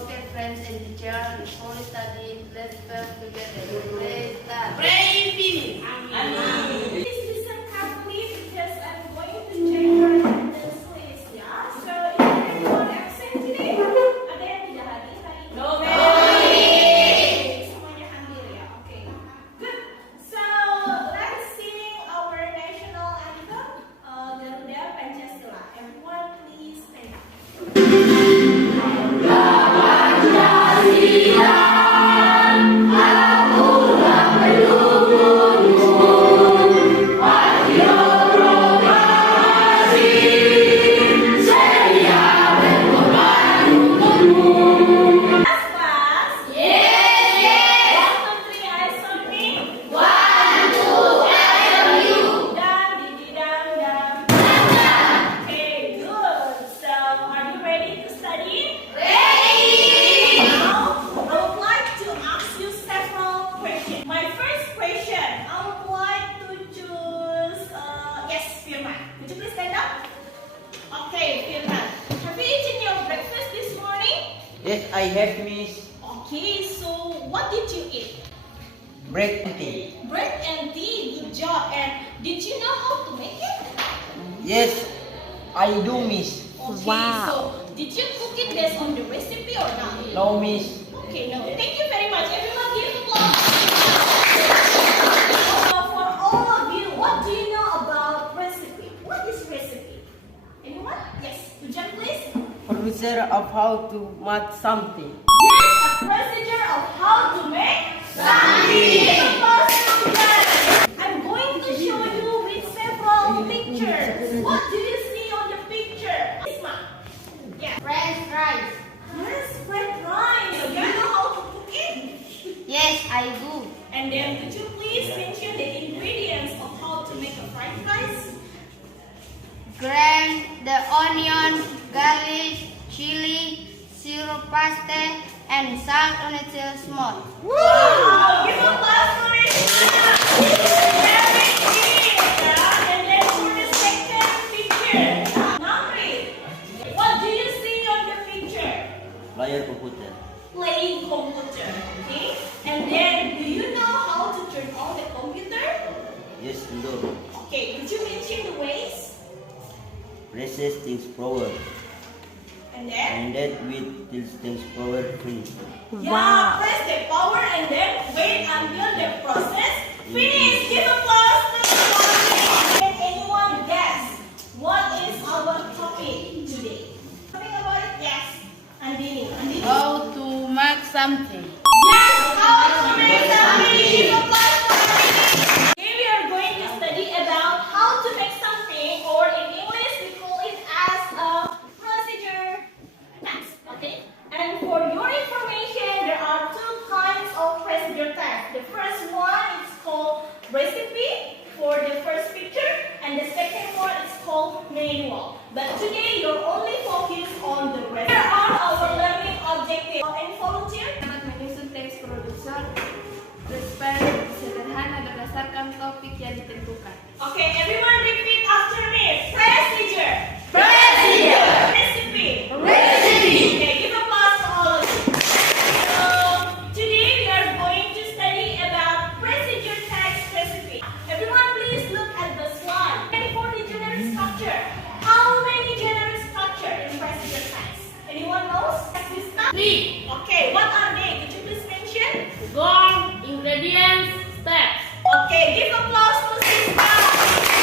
Okay, friends and teacher, before studying, let's pray together. Let's start. Pray finish. Amen. Please listen carefully because I'm going to check your attendance list, ya. So, is there anyone absent today? Ada yang tidak hadir hari ini? No. Semuanya hadir ya. Okay. Good. So, let's sing our national anthem, Garuda Pancasila. Everyone, please stand up. Yes, I have, miss. Okay, so what did you eat? Bread and tea. Bread and tea, good job. And did you know how to make it? Yes, I do, miss. Okay, so did you cook it based on the recipe or not? No, miss. Okay, no. Thank you very much. Everyone give applause. So for all of you, what do you know about recipe? What is recipe? Anyone? Yes, Pujan, please. Procedure of how to make something. Yes, a procedure of how to make something. I'm going to show you with several pictures. What do you see on the picture? Isma. Yeah. French fries. Yes, red rice. So do you know how to cook it? Yes, I do. And then could you please mention the ingredients of how to make a fried rice? Grind the onion, garlic, chili, syrup paste, and salt until small. Wow! Give applause for it. Very clear. Yeah? And then for the second picture, Namri, what do you see on the picture? Player computer. Playing computer. Okay. And then do you know how to turn on the computer? Yes, no. Okay. Could you mention the ways? Presses things forward. And then? And that with things forward finish. Yeah, press the power and then wait until the process finish. Give applause to the topic. Can anyone guess what is our topic today? Something about it? Yes. Andini. Andini? How to make something. Yes, how to make something. Give applause for Andini. Today we are going to study about how to make something, or in English we call it as a procedure task. Okay? And for your information, there are two kinds of procedure tasks. The first one is called recipe for the first picture, and the second one is called manual. But today you're only focused on the recipe. Here are our learning objectives. And volunteer? Dapat menyusun teks produser respect sederhana berdasarkan topik yang ditentukan. Okay, everyone repeat after me. Procedure. Procedure. Recipe. Recipe. Okay, give applause to all of you. So, today we are going to study about procedure text recipe. Everyone please look at the slide. And for the generic structure, how many generic structure in procedure text? Anyone knows? Three. Okay, what are they? Could you please mention? Goal, ingredients, steps. Okay, give applause to Siska.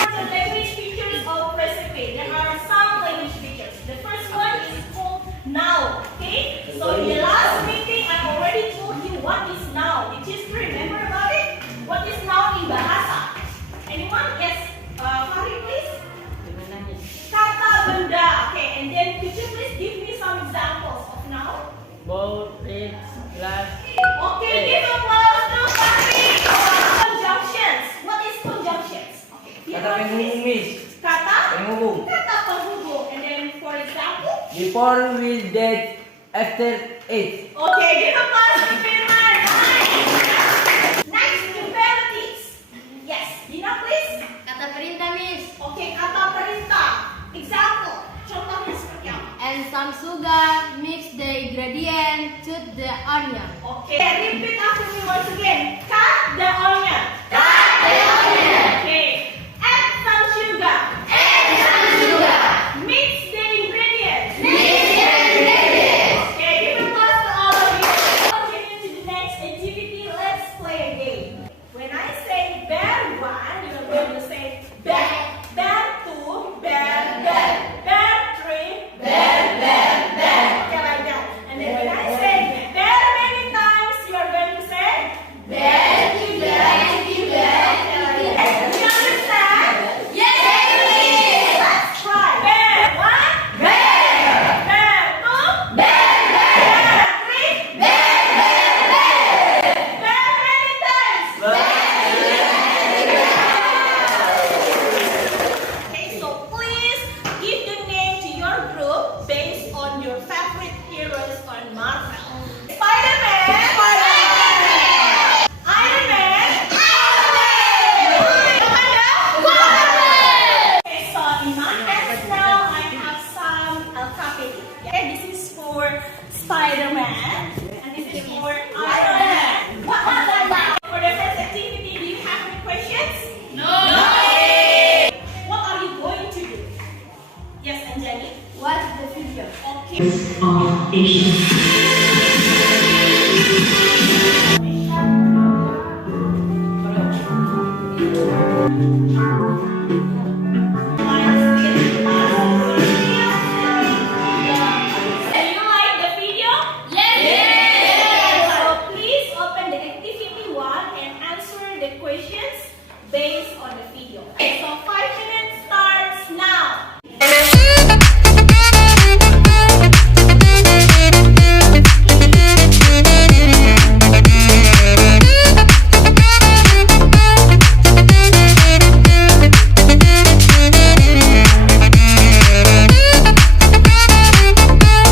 For the language features of recipe, there are some language features. The first one is called now. Okay, so in the last meeting, I already told you what is now. Did you still remember about it? What is now in bahasa? Anyone? Yes. Fahri, please. Kata benda. Okay, and then could you please give me some examples of now? Bowl, plate, glass. Okay, give applause to Fahri. Conjunctions. What is conjunctions? Okay, here Kata are penghubung, miss. Kata Penghubung. kata penghubung. And then for example, Before will that after it. okay, give applause to Firman. Nice. Next, imperatives. Yes, Dina please. Kata perintah, Miss. Okay, kata perintah. Example. Contohnya seperti apa? and some sugar. Mix the ingredient to the onion. Okay, repeat after me once again. Cut the onion. Okay. Add some sugar. Mix the ingredients. Okay, give applause to all of you. Continue to the next activity. Let's play a game. When I say bear one, you are going to say bear. Bear two, bear, bear. Bear three, bear, bear, bear. Okay, like that. And then when I say bear many times, you are going to say bear, bear, bear. Okay, like that. Do you understand? Yes. Let's try. Bear one, bear. Bear two, bear. Bear three, bear, bear, bear. Bear many times. Okay, so please give the name to your group based on your favorite heroes on Marvel. Spider-Man. Iron Man. Okay, so in my hands now I have some alphabet. Okay, this is for Spider-Man and this is for Iron Man. For the first activity, do you have any questions? No. What are you going to do? Yes, Anjali. Watch the video. Okay. Do you like the video? Yes. So please open the activity 1 and answer the questions based on the video. Okay, so 5 minutes starts now.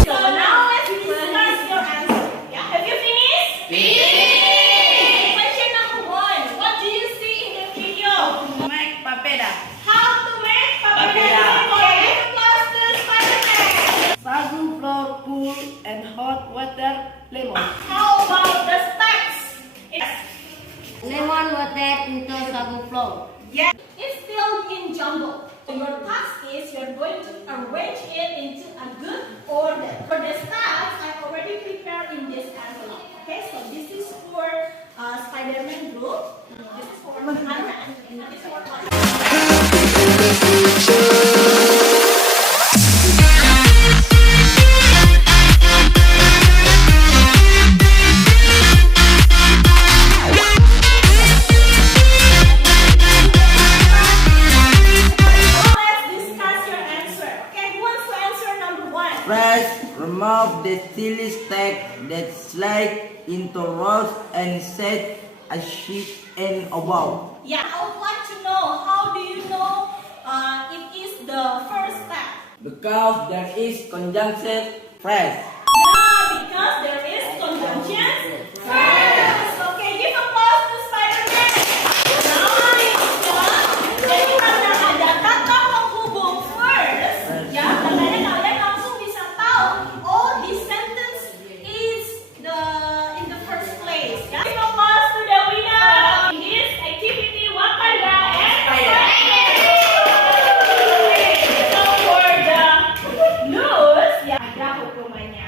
So now let's discuss your answer. Yeah, have you finished? Question number 1. What do you see in the video? Make papeda. How to make papaya. Okay, give applause to Spider-Man. Sagu flour, cool and hot water, lemon. How about the steps? Yes. Lemon water into sagu flour. Yeah. It's still in jumble. So your task is you're going to arrange it into a good order. For the steps, I already prepared in this envelope. Okay, so this is for Spider-Man group. This is for Iron Man. And this is for Now let's discuss your answer. Okay, who wants to answer number 1? First, remove the chili stack that slide into roast and set a sheet in a bowl. Yeah, I would like to know, how do you know it is the first step? Because there is conjunction fresh. Yeah, because there is conjunction first. Okay, give applause to Spider-Man. Nice, ya. Jadi karena ada kata penghubung first, ya, makanya kalian langsung bisa tahu, oh, this sentence is in the first place. Ya. Give applause to the winner in this activity, Wakanda and Spider-Man. Okay, so for the lose, ya, ada hukumannya.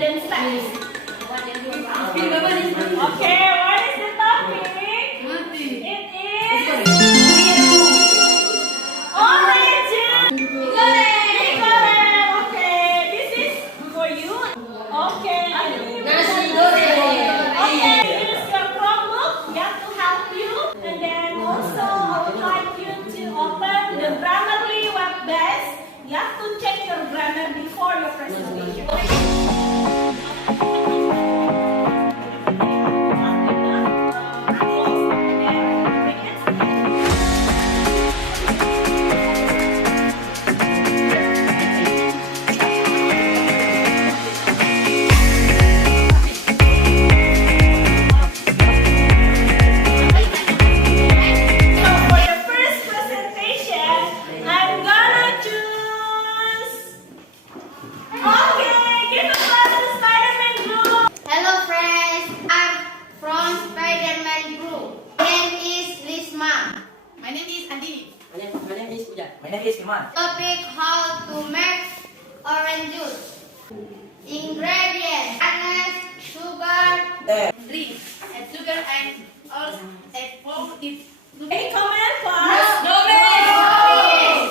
then steps. Okay, what is the topic? It is origin. Okay, this is for you. Okay. Okay, use your Chromebook, to help you. And then also I would like you to open the Grammarly web base, to check your grammar before your presentation. Hello friends, I'm from Spider-Man Group. My name is Lisma. My name is Andi. My name is Ujan. My name is Iman. Topic: how to make orange juice. Ingredients: honey, sugar, Drink. Add sugar and also add foam if Any comment, class? No.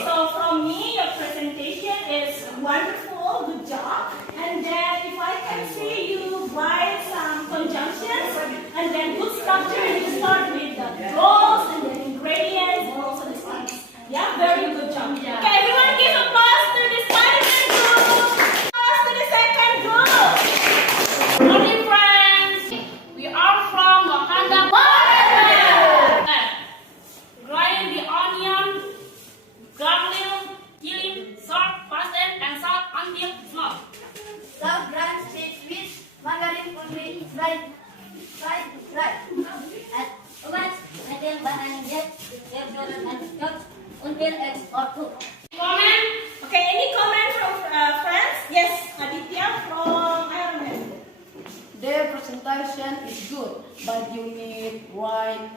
So from me, your presentation is wonderful. Good job. And then if I can see you write some conjunctions and then good structure, you start with the roles and the ingredients and also the steps. Very good job. Okay, everyone give applause to the Spider-Man group. Applause to the second group. Morning friends. We are from Wakanda. Grind the onion, garlic, chili, salt, parsley, and salt until small. salt, ground sweet, margarine, only dry. Add oven until bahan jet, and cook until eggs or cook. Comment. Okay, any comment from friends? Yes, Aditya from Ireland. Their presentation is good, but you need right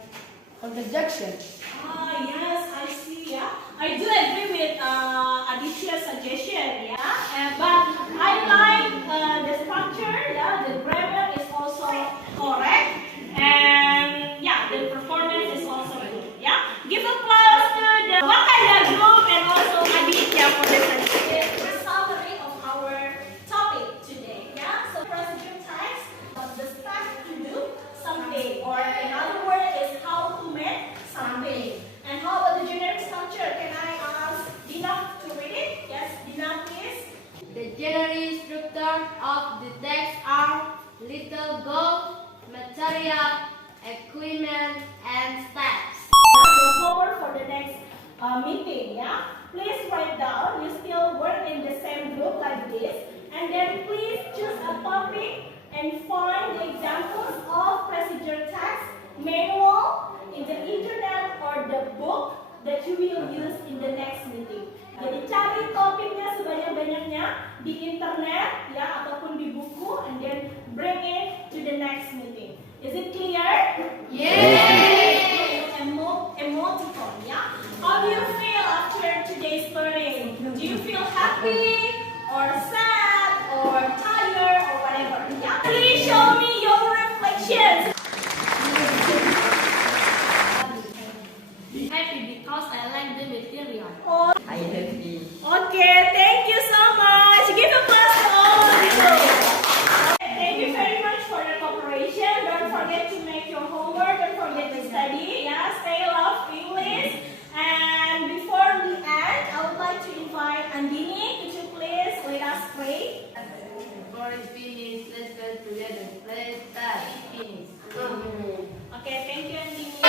interjection. Yes, I see. I do agree with Aditya's suggestion. But I like the structure. The grammar is also correct, and the performance is also good. Give applause to the Wakanda group and also Aditya for the summary of our topic today. So procedure text, the steps to do something, or another word is how to make something. And how about the generic structure? Can I ask Dina to read it? Yes, Dina, please. The general structure of the text are little goal, material, equipment, and steps. Your homework for the next meeting. Please write down. You still work in the same group like this, and then please choose a topic and find the examples of procedure text, manual, in the internet or the book that you will use in the next meeting. Jadi cari topiknya sebanyak-banyaknya di internet ataupun di buku, and then bring it to the next meeting. Is it clear? Yes. Emoticon. How do you feel after today's learning? Do you feel happy or sad or tired or whatever? Please show me your reflections. Happy because I like the material. I happy. Okay, thank you so much. Give applause to all of you. Thank you very much for your cooperation. Don't forget to make your homework. Don't forget to study. Stay love English. And before we end, I would like to invite Andini. Could you please let us pray? Before it finishes, let's go together. Let's start. Finish. Okay, thank you, Andini.